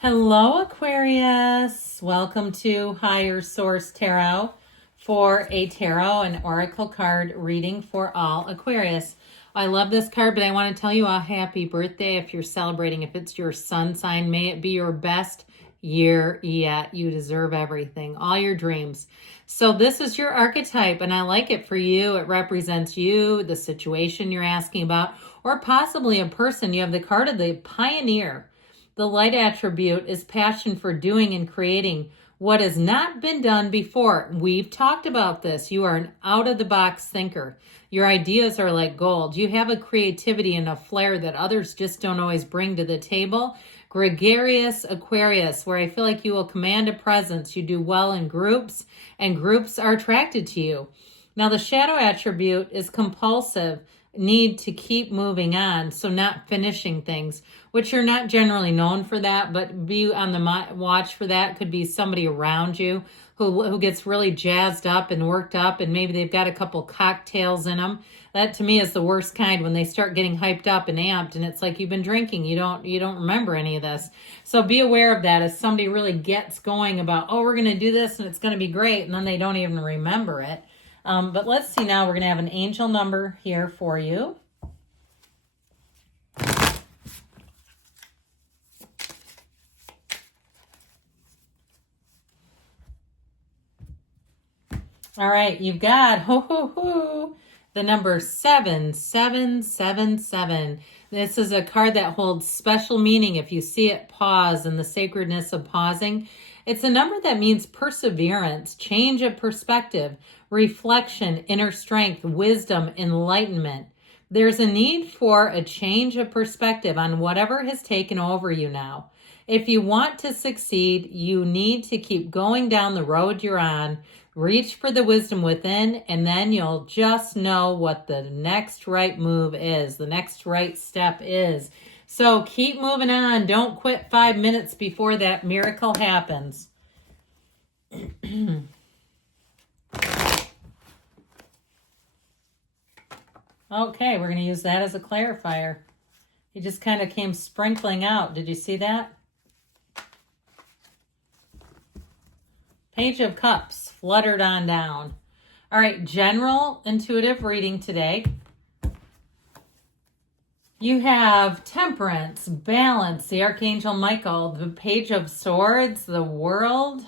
Hello, Aquarius. Welcome to Higher Source Tarot for a tarot and oracle card reading for all Aquarius. I love this card, but I want to tell you a happy birthday if you're celebrating. If it's your sun sign, may it be your best year yet. You deserve everything, all your dreams. So this is your archetype, and I like it for you. It represents you, the situation you're asking about, or possibly a person. You have the card of the pioneer. The light attribute is passion for doing and creating what has not been done before. We've talked about this. You are an out-of-the-box thinker. Your ideas are like gold. You have a creativity and a flair that others just don't always bring to the table. Gregarious Aquarius, where I feel like you will command a presence. You do well in groups, and groups are attracted to you. Now, the shadow attribute is compulsive, need to keep moving on, so not finishing things, which you're not generally known for that, but be on the watch for that. Could be somebody around you who gets really jazzed up and worked up, and maybe they've got a couple cocktails in them. That to me is the worst kind, when they start getting hyped up and amped, and it's like you've been drinking. You don't remember any of this. So be aware of that. If somebody really gets going about, oh, we're going to do this and it's going to be great, and then they don't even remember it. But let's see now. We're going to have an angel number here for you. All right, you've got the number 7777. This is a card that holds special meaning. If you see it, pause, and the sacredness of pausing. It's a number that means perseverance, change of perspective, reflection, inner strength, wisdom, enlightenment. There's a need for a change of perspective on whatever has taken over you now. If you want to succeed, you need to keep going down the road you're on. Reach for the wisdom within, and then you'll just know what the next right move is, the next right step is. So keep moving on. Don't quit 5 minutes before that miracle happens. Okay, we're going to use that as a clarifier. He just kind of came sprinkling out. Did you see that? Page of Cups fluttered on down. All right, general intuitive reading today. You have Temperance, Balance, the Archangel Michael, the Page of Swords, the World,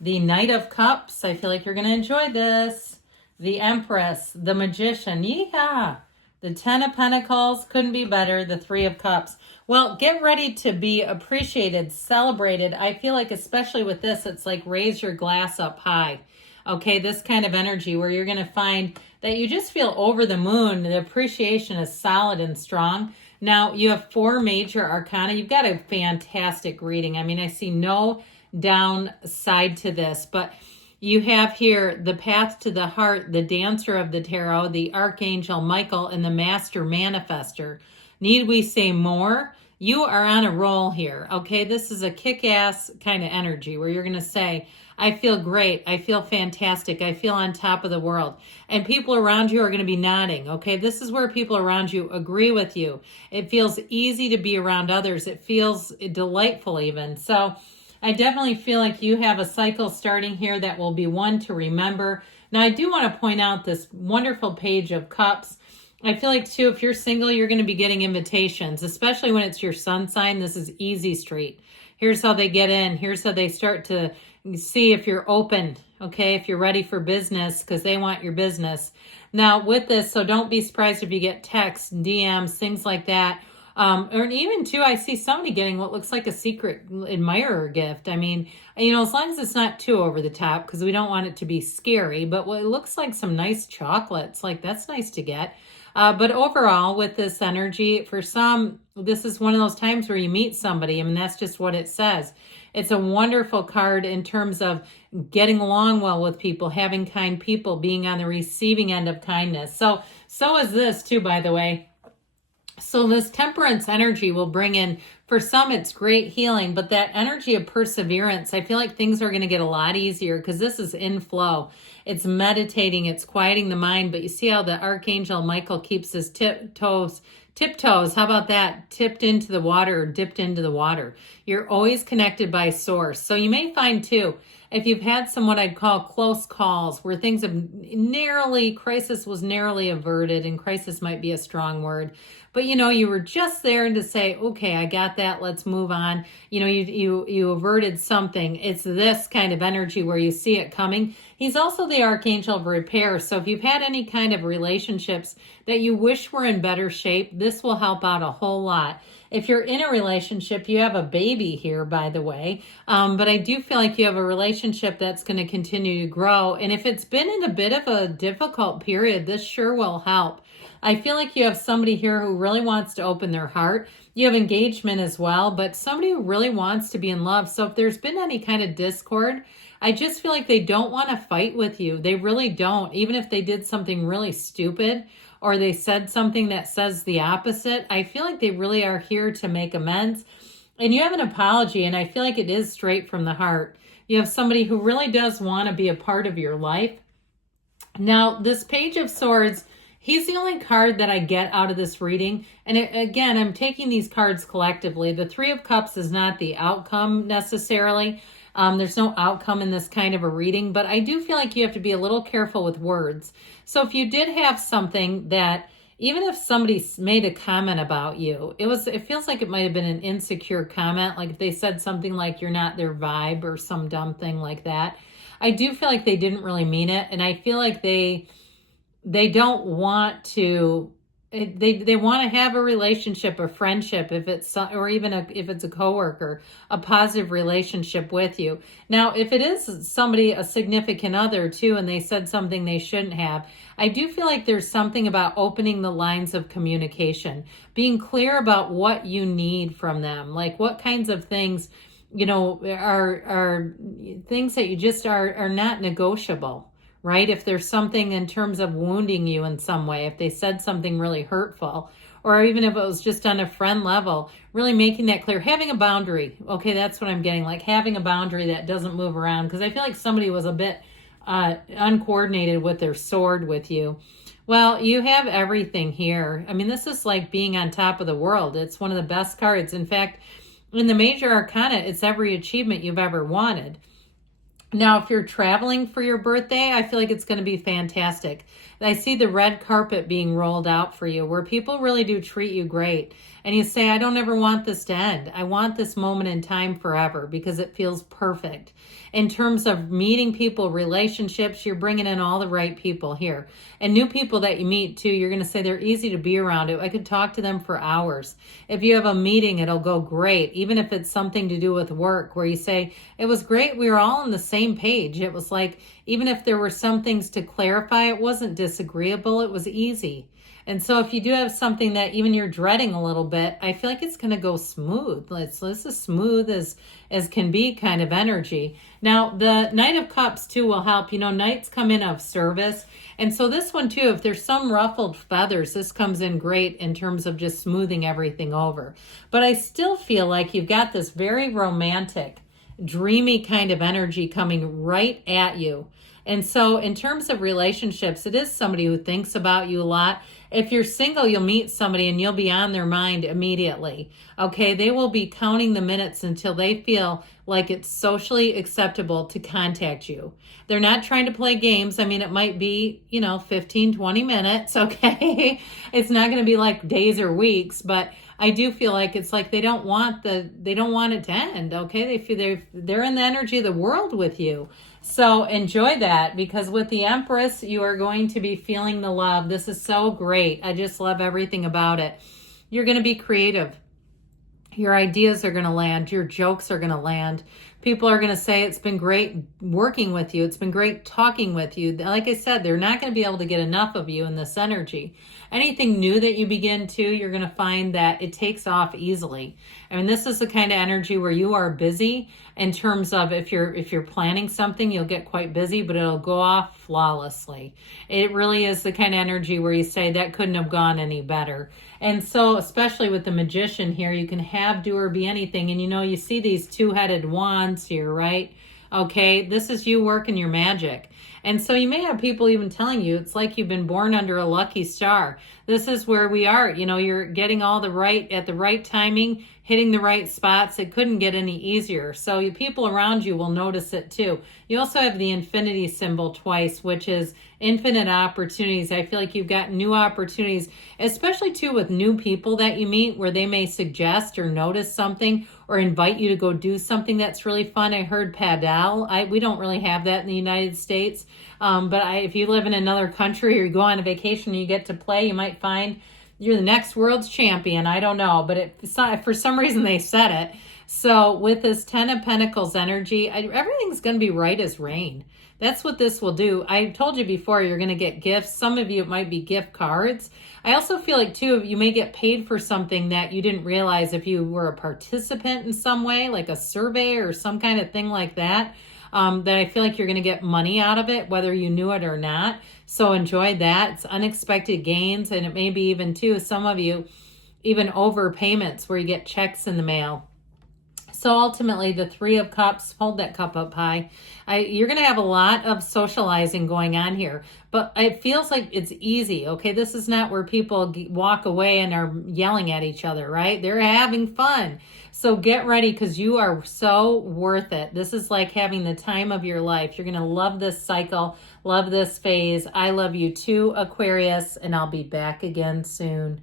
the Knight of Cups. I feel like you're going to enjoy this. The Empress, the Magician. Yeah. The Ten of Pentacles, couldn't be better. The Three of Cups. Well, get ready to be appreciated, celebrated. I feel like especially with this, it's like raise your glass up high. Okay, this kind of energy where you're going to find that you just feel over the moon. The appreciation is solid and strong. Now, you have 4 major arcana. You've got a fantastic reading. I mean, I see no downside to this, but you have here the path to the heart, the dancer of the tarot, the Archangel Michael, and the master manifester. Need we say more? You are on a roll here, okay? This is a kick-ass kind of energy where you're going to say, I feel great. I feel fantastic. I feel on top of the world. And people around you are going to be nodding, okay? This is where people around you agree with you. It feels easy to be around others. It feels delightful even. So I definitely feel like you have a cycle starting here that will be one to remember. Now, I do want to point out this wonderful Page of Cups. I feel like, too, if you're single, you're going to be getting invitations, especially when it's your sun sign. This is easy street. Here's how they get in. Here's how they start to see if you're open, okay, if you're ready for business, because they want your business. Now, with this, so don't be surprised if you get texts, DMs, things like that. Or even, too, I see somebody getting what looks like a secret admirer gift. I mean, as long as it's not too over the top, because we don't want it to be scary, but what it looks like some nice chocolates, like that's nice to get. But overall, with this energy, for some, this is one of those times where you meet somebody. I mean, that's just what it says. It's a wonderful card in terms of getting along well with people, having kind people, being on the receiving end of kindness. So is this too, by the way. So this temperance energy will bring in, for some, it's great healing, but that energy of perseverance, I feel like things are going to get a lot easier because this is in flow. It's meditating, it's quieting the mind, but you see how the Archangel Michael keeps his tiptoes Tiptoes, how about that? Tipped into the water or dipped into the water. You're always connected by source. So you may find too, if you've had some what I'd call close calls where things have crisis was narrowly averted, and crisis might be a strong word, but you were just there to say, okay, I got that, let's move on. You averted something. It's this kind of energy where you see it coming. He's also the Archangel of Repair. So if you've had any kind of relationships that you wish were in better shape, this will help out a whole lot. If you're in a relationship, you have a baby here, by the way. But I do feel like you have a relationship that's going to continue to grow. And if it's been in a bit of a difficult period, this sure will help. I feel like you have somebody here who really wants to open their heart. You have engagement as well, but somebody who really wants to be in love. So if there's been any kind of discord, I just feel like they don't want to fight with you. They really don't. Even if they did something really stupid or they said something that says the opposite, I feel like they really are here to make amends. And you have an apology, and I feel like it is straight from the heart. You have somebody who really does want to be a part of your life. Now, this Page of Swords, he's the only card that I get out of this reading. And again, I'm taking these cards collectively. The Three of Cups is not the outcome necessarily. There's no outcome in this kind of a reading, but I do feel like you have to be a little careful with words. So if you did have something that, even if somebody made a comment about you, it feels like it might have been an insecure comment. Like if they said something like you're not their vibe or some dumb thing like that. I do feel like they didn't really mean it. And I feel like they don't want to, they want to have a relationship, a friendship, if it's, or even if it's a coworker, a positive relationship with you. Now, if it is somebody, a significant other too, and they said something they shouldn't have, I do feel like there's something about opening the lines of communication, being clear about what you need from them, like what kinds of things, are things that you just are not negotiable. Right? If there's something in terms of wounding you in some way, if they said something really hurtful, or even if it was just on a friend level, really making that clear, having a boundary. Okay, that's what I'm getting, like having a boundary that doesn't move around, because I feel like somebody was a bit uncoordinated with their sword with you. Well, you have everything here. I mean, this is like being on top of the world. It's one of the best cards. In fact, in the Major Arcana, it's every achievement you've ever wanted. Now, if you're traveling for your birthday, I feel like it's going to be fantastic. I see the red carpet being rolled out for you, where people really do treat you great. And you say, I don't ever want this to end. I want this moment in time forever because it feels perfect. In terms of meeting people, relationships, you're bringing in all the right people here. And new people that you meet too, you're going to say they're easy to be around. I could talk to them for hours. If you have a meeting, it'll go great. Even if it's something to do with work, where you say, it was great, we were all on the same page. It was like, even if there were some things to clarify, it wasn't disagreeable, it was easy. And so if you do have something that even you're dreading a little bit, I feel like it's going to go smooth. This is smooth as can be kind of energy. Now, the Knight of Cups too will help. Knights come in of service. And so this one too, if there's some ruffled feathers, this comes in great in terms of just smoothing everything over. But I still feel like you've got this very romantic, dreamy kind of energy coming right at you. And so in terms of relationships, it is somebody who thinks about you a lot. If you're single, you'll meet somebody and you'll be on their mind immediately. Okay, they will be counting the minutes until they feel like it's socially acceptable to contact you. They're not trying to play games. I mean, it might be, 15, 20 minutes, okay? It's not going to be like days or weeks, but I do feel like it's like they don't want it to end, okay? They feel they're in the energy of the world with you. So enjoy that, because with the Empress, you are going to be feeling the love. This is so great. I just love everything about it. You're going to be creative. Your ideas are going to land. Your jokes are going to land. People are going to say, it's been great working with you. It's been great talking with you. Like I said, they're not going to be able to get enough of you in this energy. Anything new that you begin to, you're going to find that it takes off easily. I mean, this is the kind of energy where you are busy in terms of if you're planning something, you'll get quite busy, but it'll go off flawlessly. It really is the kind of energy where you say that couldn't have gone any better. And so, especially with the Magician here, you can have, do, or be anything. And you see these two-headed wands here, right? Okay, this is you working your magic. And so you may have people even telling you it's like you've been born under a lucky star. This is where we are. You know, you're getting all the right at the right timing, hitting the right spots. It couldn't get any easier. So you, people around you will notice it too. You also have the infinity symbol twice, which is infinite opportunities. I feel like you've got new opportunities, especially too with new people that you meet, where they may suggest or notice something or invite you to go do something that's really fun. I heard paddle. We don't really have that in the United States. But if you live in another country or you go on a vacation and you get to play, you might find you're the next world's champion. I don't know, but for some reason they said it. So with this 10 of Pentacles energy, everything's going to be right as rain. That's what this will do. I told you before, you're going to get gifts. Some of you, it might be gift cards. I also feel like, too, you may get paid for something that you didn't realize if you were a participant in some way, like a survey or some kind of thing like that. That I feel like you're going to get money out of it, whether you knew it or not. So enjoy that. It's unexpected gains, and it may be even, too, some of you, even overpayments where you get checks in the mail. So ultimately, the Three of Cups, hold that cup up high. You're going to have a lot of socializing going on here, but it feels like it's easy, okay? This is not where people walk away and are yelling at each other, right? They're having fun. So get ready, because you are so worth it. This is like having the time of your life. You're going to love this cycle, love this phase. I love you too, Aquarius, and I'll be back again soon.